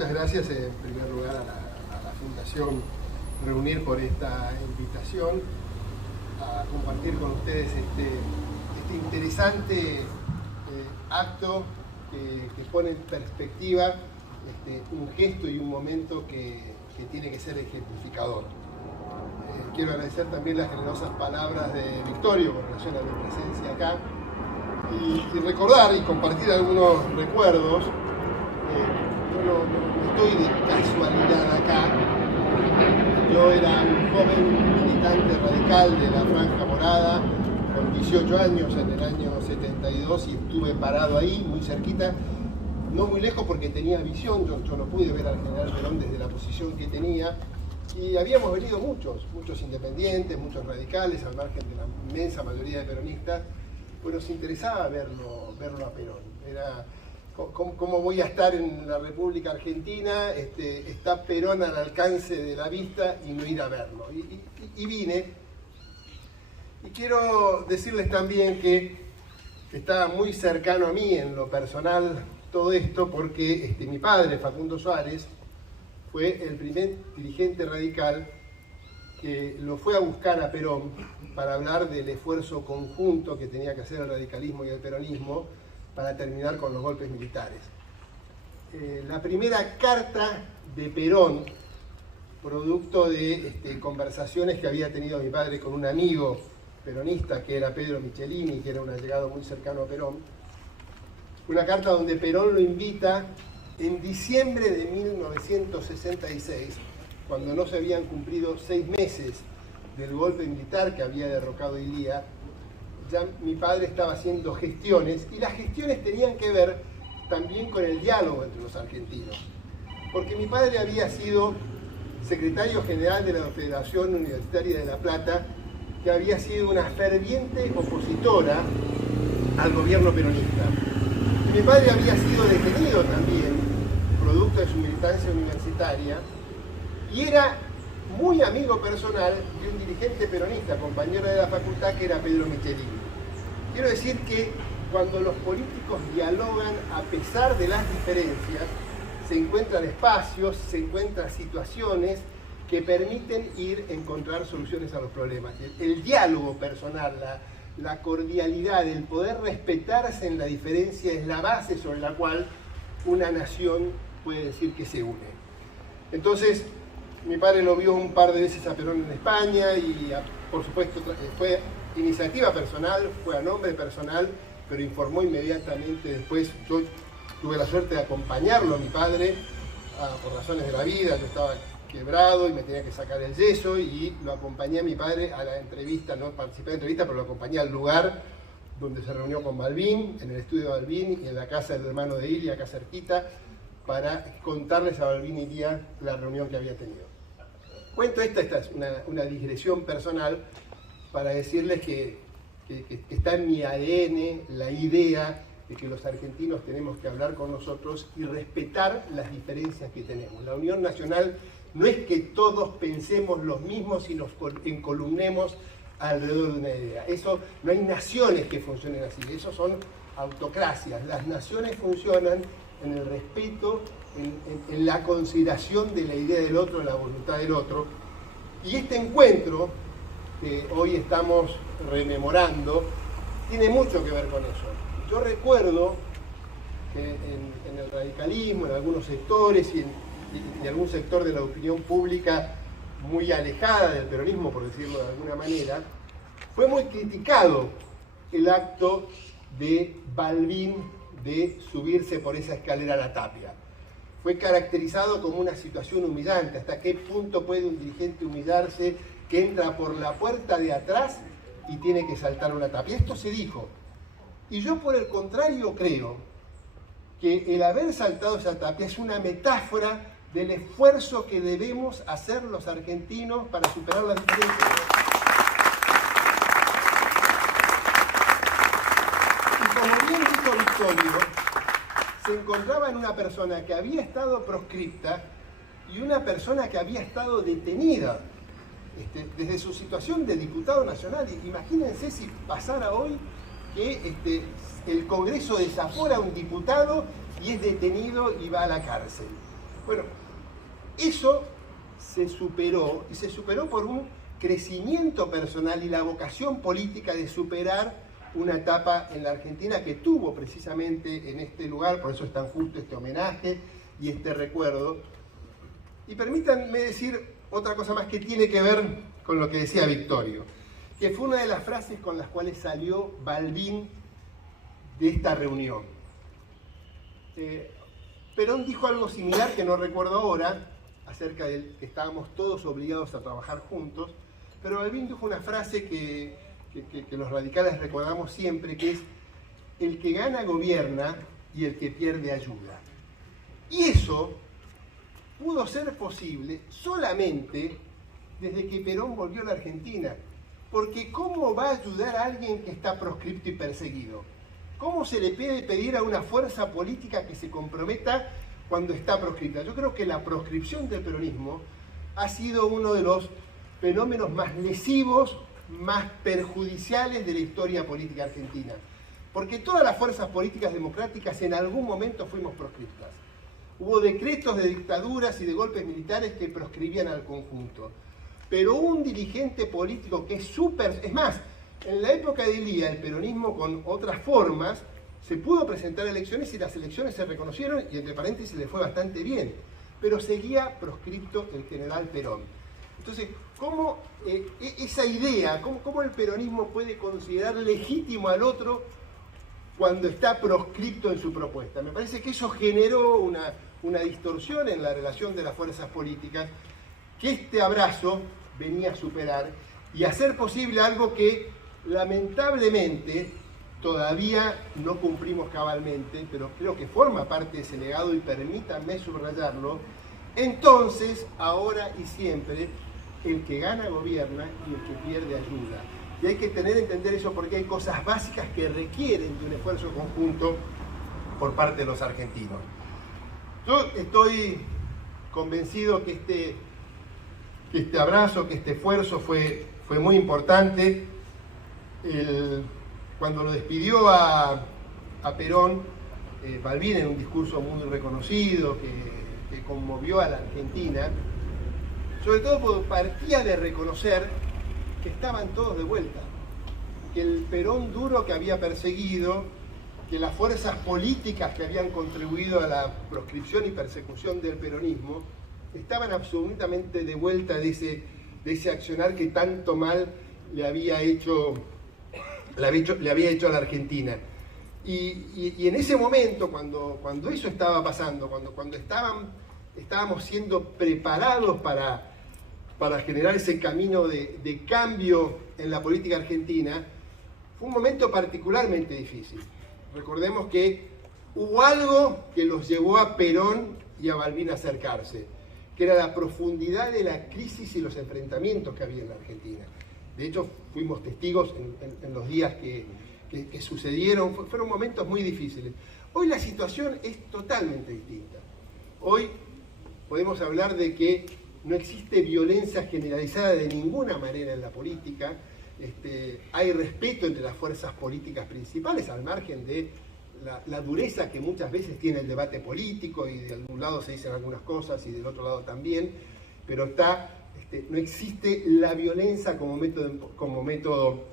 muchas gracias en primer lugar a la Fundación Reunir por esta invitación a compartir con ustedes este interesante acto que pone en perspectiva un gesto y un momento que tiene que ser ejemplificador. Quiero agradecer también las generosas palabras de Victorio con relación a mi presencia acá y recordar y compartir algunos recuerdos. Yo no estoy de casualidad acá. Yo era un joven militante radical de la Franja Morada con 18 años en el año 72 y estuve parado ahí, muy cerquita, no muy lejos porque tenía visión. Yo no pude ver al general Perón desde la posición que tenía. Y habíamos venido muchos independientes, muchos radicales, al margen de la inmensa mayoría de peronistas, pues nos interesaba verlo a Perón. Era, ¿cómo voy a estar en la República Argentina? Está Perón al alcance de la vista y no ir a verlo. Y vine. Y quiero decirles también que está muy cercano a mí en lo personal todo esto, porque mi padre, Facundo Suárez, fue el primer dirigente radical que lo fue a buscar a Perón para hablar del esfuerzo conjunto que tenía que hacer el radicalismo y el peronismo para terminar con los golpes militares. La primera carta de Perón, producto de conversaciones que había tenido mi padre con un amigo peronista que era Pedro Michelini, que era un allegado muy cercano a Perón, una carta donde Perón lo invita en diciembre de 1966, cuando no se habían cumplido 6 meses del golpe militar que había derrocado a Ilía. Ya mi padre estaba haciendo gestiones, y las gestiones tenían que ver también con el diálogo entre los argentinos, porque mi padre había sido secretario general de la Federación Universitaria de La Plata, que había sido una ferviente opositora al gobierno peronista. Y mi padre había sido detenido también, producto de su militancia universitaria, y era muy amigo personal de un dirigente peronista, compañero de la facultad, que era Pedro Michelini. Quiero decir que cuando los políticos dialogan a pesar de las diferencias, se encuentran espacios, se encuentran situaciones que permiten encontrar soluciones a los problemas. El diálogo personal, la cordialidad, el poder respetarse en la diferencia es la base sobre la cual una nación puede decir que se une. Entonces, mi padre lo vio un par de veces a Perón en España y, por supuesto, fue iniciativa personal, fue a nombre personal, pero informó inmediatamente después. Yo tuve la suerte de acompañarlo a mi padre por razones de la vida. Yo estaba quebrado y me tenía que sacar el yeso y lo acompañé a mi padre a la entrevista. No participé de la entrevista, pero lo acompañé al lugar donde se reunió con Balbín, en el estudio de Balbín y en la casa del hermano de Ilia, acá cerquita, para contarles a Balbín y Ilia la reunión que había tenido. Cuento esta es una digresión personal para decirles que está en mi ADN la idea de que los argentinos tenemos que hablar con nosotros y respetar las diferencias que tenemos. La unión nacional no es que todos pensemos los mismos y nos encolumnemos alrededor de una idea. Eso, no hay naciones que funcionen así, eso son autocracias. Las naciones funcionan en el respeto, en la consideración de la idea del otro, de la voluntad del otro. Y este encuentro que hoy estamos rememorando tiene mucho que ver con eso. Yo recuerdo que en el radicalismo, en algunos sectores y en algún sector de la opinión pública muy alejada del peronismo, por decirlo de alguna manera, fue muy criticado el acto de Balbín de subirse por esa escalera a la tapia. Fue caracterizado como una situación humillante. ¿Hasta qué punto puede un dirigente humillarse que entra por la puerta de atrás y tiene que saltar una tapia? Esto se dijo. Y yo, por el contrario, creo que el haber saltado esa tapia es una metáfora del esfuerzo que debemos hacer los argentinos para superar las diferencias. Y como bien dijo Victorio, se encontraba en una persona que había estado proscripta y una persona que había estado detenida desde su situación de diputado nacional. Imagínense si pasara hoy que el Congreso desafora a un diputado y es detenido y va a la cárcel. Bueno, eso se superó, y se superó por un crecimiento personal y la vocación política de superar una etapa en la Argentina que tuvo precisamente en este lugar, por eso es tan justo este homenaje y este recuerdo. Y permítanme decir otra cosa más que tiene que ver con lo que decía Victorio, que fue una de las frases con las cuales salió Balbín de esta reunión. Perón dijo algo similar, que no recuerdo ahora, acerca de que estábamos todos obligados a trabajar juntos, pero Balbín dijo una frase que los radicales recordamos siempre, que es: el que gana gobierna y el que pierde ayuda. Y eso pudo ser posible solamente desde que Perón volvió a la Argentina. Porque ¿cómo va a ayudar a alguien que está proscripto y perseguido? ¿Cómo se le puede pedir a una fuerza política que se comprometa cuando está proscripta? Yo creo que la proscripción del peronismo ha sido uno de los fenómenos más lesivos, más perjudiciales de la historia política argentina. Porque todas las fuerzas políticas democráticas en algún momento fuimos proscriptas. Hubo decretos de dictaduras y de golpes militares que proscribían al conjunto. Pero un dirigente político que es súper... Es más, en la época de Ilía, el peronismo con otras formas se pudo presentar a elecciones y las elecciones se reconocieron y entre paréntesis le fue bastante bien. Pero seguía proscripto el general Perón. Entonces, ¿cómo esa idea, cómo el peronismo puede considerar legítimo al otro cuando está proscripto en su propuesta? Me parece que eso generó una distorsión en la relación de las fuerzas políticas que este abrazo venía a superar y a hacer posible algo que lamentablemente todavía no cumplimos cabalmente, pero creo que forma parte de ese legado y permítanme subrayarlo. Entonces, ahora y siempre, el que gana gobierna y el que pierde ayuda. Y hay que entender eso porque hay cosas básicas que requieren de un esfuerzo conjunto por parte de los argentinos. Yo estoy convencido que este abrazo, que este esfuerzo fue muy importante. Cuando lo despidió a Perón, Balbín, en un discurso muy reconocido que conmovió a la Argentina, sobre todo porque partía de reconocer que estaban todos de vuelta, que el Perón duro que había perseguido, que las fuerzas políticas que habían contribuido a la proscripción y persecución del peronismo estaban absolutamente de vuelta de ese accionar que tanto mal le había hecho a la Argentina. Y en ese momento, cuando eso estaba pasando, cuando estábamos siendo preparados para generar ese camino de cambio en la política argentina, fue un momento particularmente difícil. Recordemos que hubo algo que los llevó a Perón y a Balbín a acercarse, que era la profundidad de la crisis y los enfrentamientos que había en la Argentina. De hecho, fuimos testigos en los días que sucedieron, fueron momentos muy difíciles. Hoy la situación es totalmente distinta. Hoy podemos hablar de que no existe violencia generalizada de ninguna manera en la política. Hay respeto entre las fuerzas políticas principales, al margen de la dureza que muchas veces tiene el debate político, y de algún lado se dicen algunas cosas y del otro lado también, pero no existe la violencia como método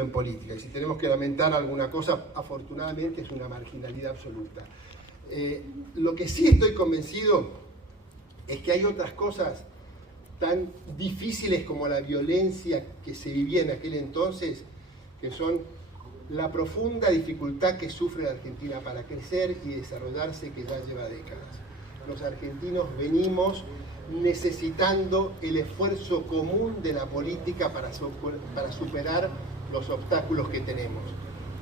en política. Y si tenemos que lamentar alguna cosa, afortunadamente es una marginalidad absoluta. Lo que sí estoy convencido es que hay otras cosas tan difíciles como la violencia que se vivía en aquel entonces, que son la profunda dificultad que sufre la Argentina para crecer y desarrollarse, que ya lleva décadas. Los argentinos venimos necesitando el esfuerzo común de la política para superar los obstáculos que tenemos.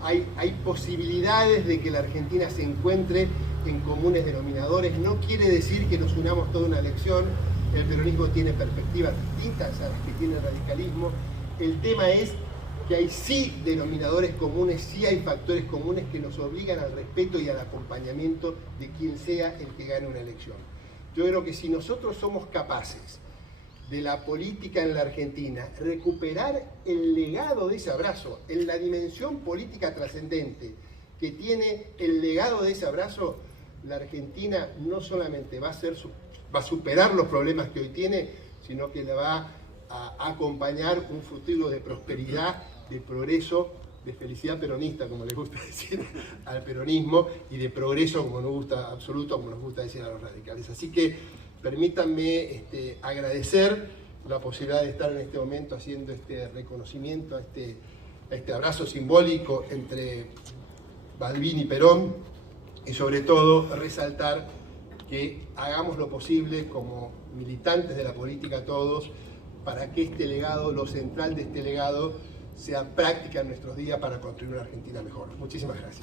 Hay posibilidades de que la Argentina se encuentre en comunes denominadores. No quiere decir que nos unamos toda una elección. El peronismo tiene perspectivas distintas a las que tiene el radicalismo. El tema es que hay sí denominadores comunes, sí hay factores comunes que nos obligan al respeto y al acompañamiento de quien sea el que gane una elección. Yo creo que si nosotros somos capaces de la política en la Argentina recuperar el legado de ese abrazo, en la dimensión política trascendente que tiene el legado de ese abrazo, la Argentina no solamente va a superar los problemas que hoy tiene, sino que la va a acompañar un futuro de prosperidad, de progreso, de felicidad peronista, como les gusta decir al peronismo, y de progreso, como nos gusta absoluto, como nos gusta decir a los radicales. Así que permítanme agradecer la posibilidad de estar en este momento haciendo este reconocimiento, a este abrazo simbólico entre Balbín y Perón, y sobre todo resaltar que hagamos lo posible como militantes de la política todos, para que este legado, lo central de este legado, sea práctica en nuestros días para construir una Argentina mejor. Muchísimas gracias.